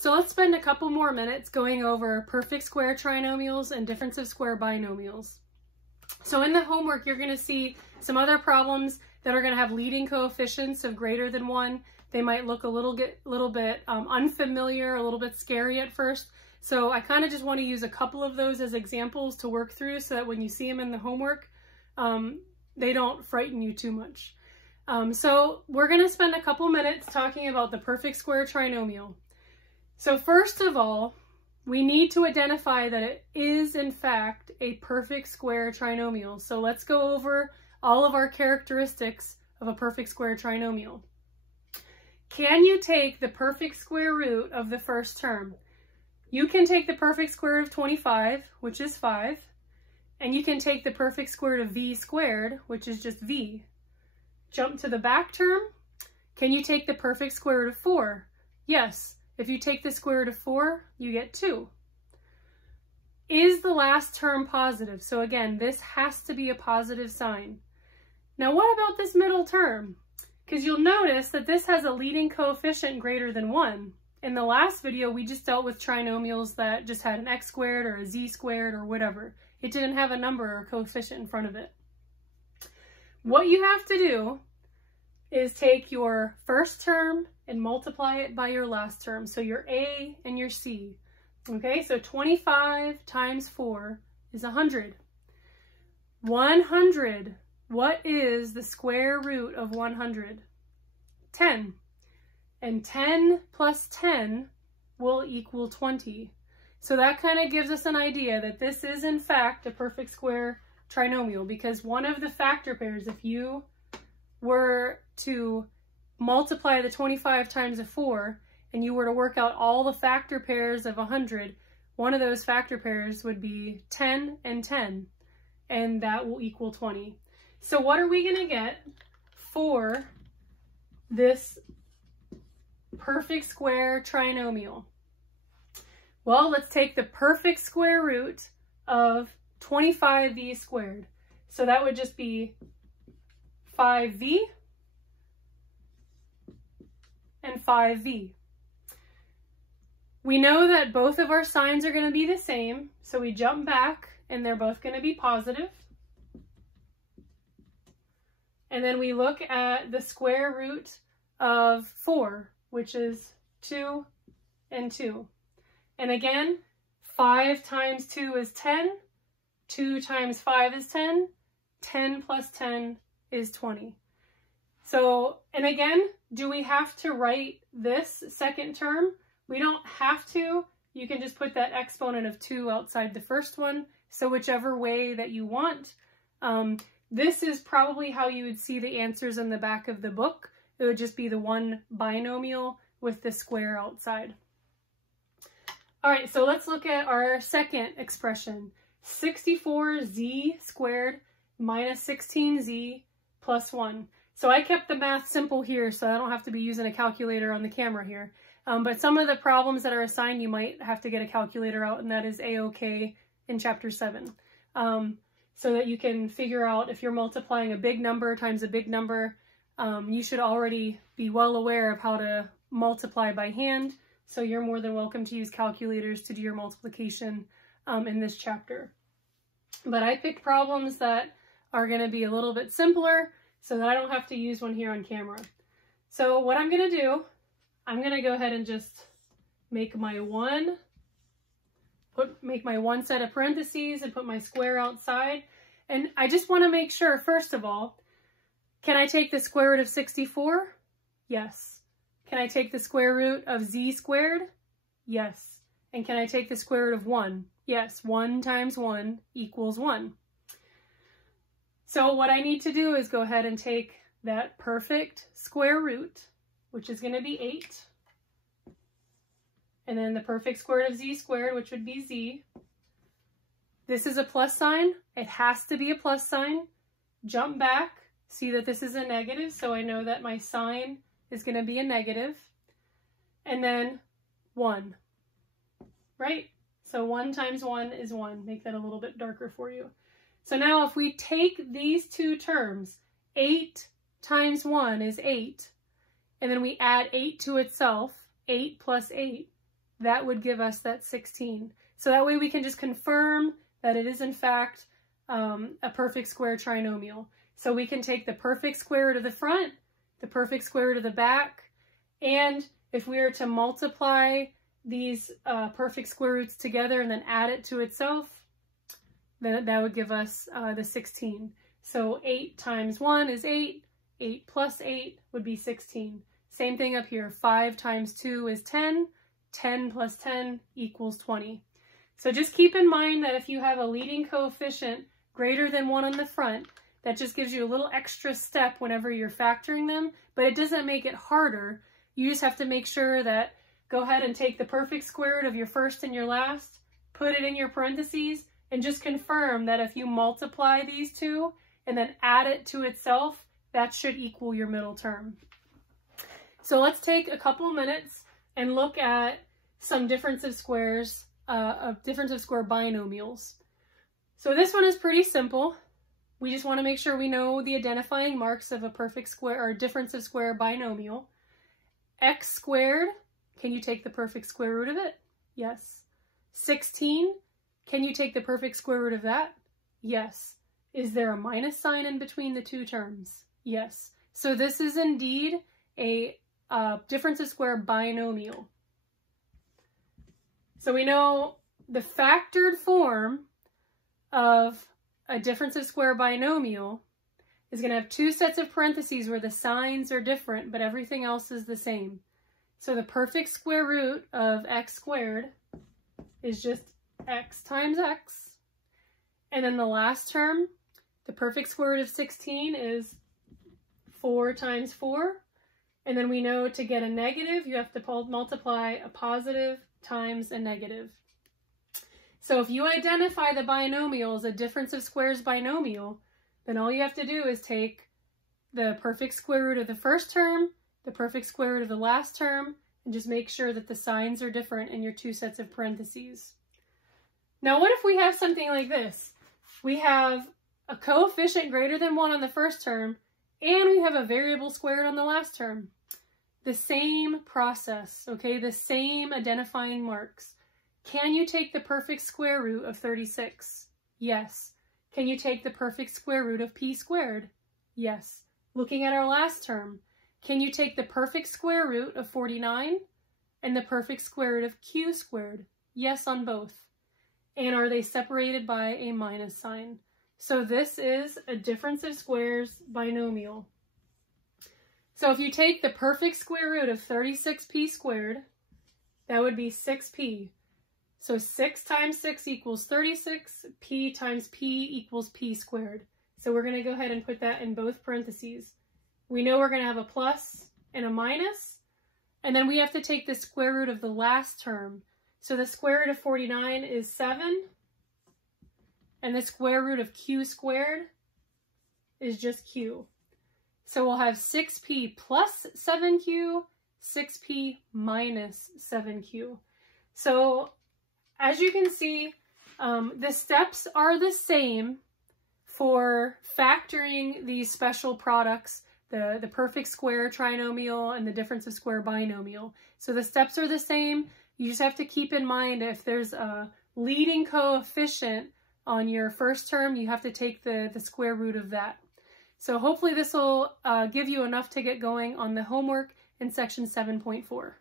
So let's spend a couple more minutes going over perfect square trinomials and difference of square binomials. So in the homework, you're going to see some other problems that are going to have leading coefficients of greater than 1. They might look a little bit unfamiliar, a little bit scary at first. So I kind of just want to use a couple of those as examples to work through so that when you see them in the homework, they don't frighten you too much. So we're going to spend a couple minutes talking about the perfect square trinomial. So first of all, we need to identify that it is in fact a perfect square trinomial. So let's go over all of our characteristics of a perfect square trinomial. Can you take the perfect square root of the first term? You can take the perfect square root of 25, which is 5, and you can take the perfect square root of v squared, which is just v. Jump to the back term. Can you take the perfect square root of 4? Yes. If you take the square root of 4, you get 2. Is the last term positive? So again, this has to be a positive sign. Now what about this middle term? Because you'll notice that this has a leading coefficient greater than 1. In the last video, we just dealt with trinomials that just had an x squared or a z squared or whatever. It didn't have a number or a coefficient in front of it. What you have to do is take your first term and multiply it by your last term. So your A and your C. Okay, so 25 times 4 is 100. 100. What is the square root of 100? 10. And 10 plus 10 will equal 20. So that kind of gives us an idea that this is in fact a perfect square trinomial, because one of the factor pairs, if you were to multiply the 25 times a 4 and you were to work out all the factor pairs of 100, one of those factor pairs would be 10 and 10, and that will equal 20. So what are we going to get for this perfect square trinomial? Well, let's take the perfect square root of 25v squared. So that would just be 5v and 5v. We know that both of our signs are going to be the same, so we jump back and they're both going to be positive. And then we look at the square root of 4, which is 2 and 2. And again, 5 times 2 is 10, 2 times 5 is 10, 10 plus 10 is 20. So, and again, do we have to write this second term? We don't have to. You can just put that exponent of 2 outside the first one. So whichever way that you want. This is probably how you would see the answers in the back of the book. It would just be the one binomial with the square outside. All right, so let's look at our second expression. 64z squared minus 16z plus 1. So I kept the math simple here so I don't have to be using a calculator on the camera here. But some of the problems that are assigned, you might have to get a calculator out, and that is A-OK in Chapter 7. So that you can figure out if you're multiplying a big number times a big number. You should already be well aware of how to multiply by hand. So you're more than welcome to use calculators to do your multiplication in this chapter. But I picked problems that are going to be a little bit simpler so that I don't have to use one here on camera. So what I'm going to do, I'm going to go ahead and just make my one set of parentheses and put my square outside. And I just want to make sure, first of all, can I take the square root of 64? Yes. Can I take the square root of z squared? Yes. And can I take the square root of 1? Yes. 1 times 1 equals 1. So what I need to do is go ahead and take that perfect square root, which is going to be 8, and then the perfect square root of z squared, which would be z. This is a plus sign. It has to be a plus sign. Jump back. See that this is a negative, so I know that my sign is going to be a negative. And then 1, right? So 1 times 1 is 1. Make that a little bit darker for you. So now if we take these two terms, 8 times 1 is 8, and then we add 8 to itself, 8 plus 8, that would give us that 16. So that way we can just confirm that it is in fact a perfect square trinomial. So we can take the perfect square root of the front, the perfect square root of the back, and if we were to multiply these perfect square roots together and then add it to itself, then that would give us the 16. So 8 times 1 is 8, 8 plus 8 would be 16. Same thing up here, 5 times 2 is 10, 10 plus 10 equals 20. So just keep in mind that if you have a leading coefficient greater than 1 on the front, that just gives you a little extra step whenever you're factoring them, but it doesn't make it harder. You just have to make sure that go ahead and take the perfect square root of your first and your last, put it in your parentheses, and just confirm that if you multiply these two and then add it to itself, that should equal your middle term. So let's take a couple minutes and look at some difference of squares, difference of square binomials. So this one is pretty simple. We just want to make sure we know the identifying marks of a perfect square or difference of square binomial. X squared, can you take the perfect square root of it? Yes. 16, can you take the perfect square root of that? Yes. Is there a minus sign in between the two terms? Yes. So this is indeed a difference of square binomial. So we know the factored form of a difference of square binomial is going to have two sets of parentheses where the signs are different, but everything else is the same. So the perfect square root of x squared is just x times x. And then the last term, the perfect square root of 16 is 4 times 4. And then we know to get a negative, you have to multiply a positive times a negative. So if you identify the binomial as a difference of squares binomial, then all you have to do is take the perfect square root of the first term, the perfect square root of the last term, and just make sure that the signs are different in your two sets of parentheses. Now what if we have something like this? We have a coefficient greater than 1 on the first term, and we have a variable squared on the last term. The same process, okay? The same identifying marks. Can you take the perfect square root of 36? Yes. Can you take the perfect square root of p squared? Yes. Looking at our last term, can you take the perfect square root of 49 and the perfect square root of q squared? Yes on both. And are they separated by a minus sign? So this is a difference of squares binomial. So if you take the perfect square root of 36p squared, that would be 6p. So 6 times 6 equals 36, p times p equals p squared. So we're going to go ahead and put that in both parentheses. We know we're going to have a plus and a minus, and then we have to take the square root of the last term. So the square root of 49 is 7, and the square root of q squared is just q. So we'll have 6p plus 7q, 6p minus 7q. So as you can see, the steps are the same for factoring these special products, the perfect square trinomial and the difference of square binomial. So the steps are the same. You just have to keep in mind if there's a leading coefficient on your first term, you have to take the square root of that. So hopefully this will give you enough to get going on the homework in section 7.4.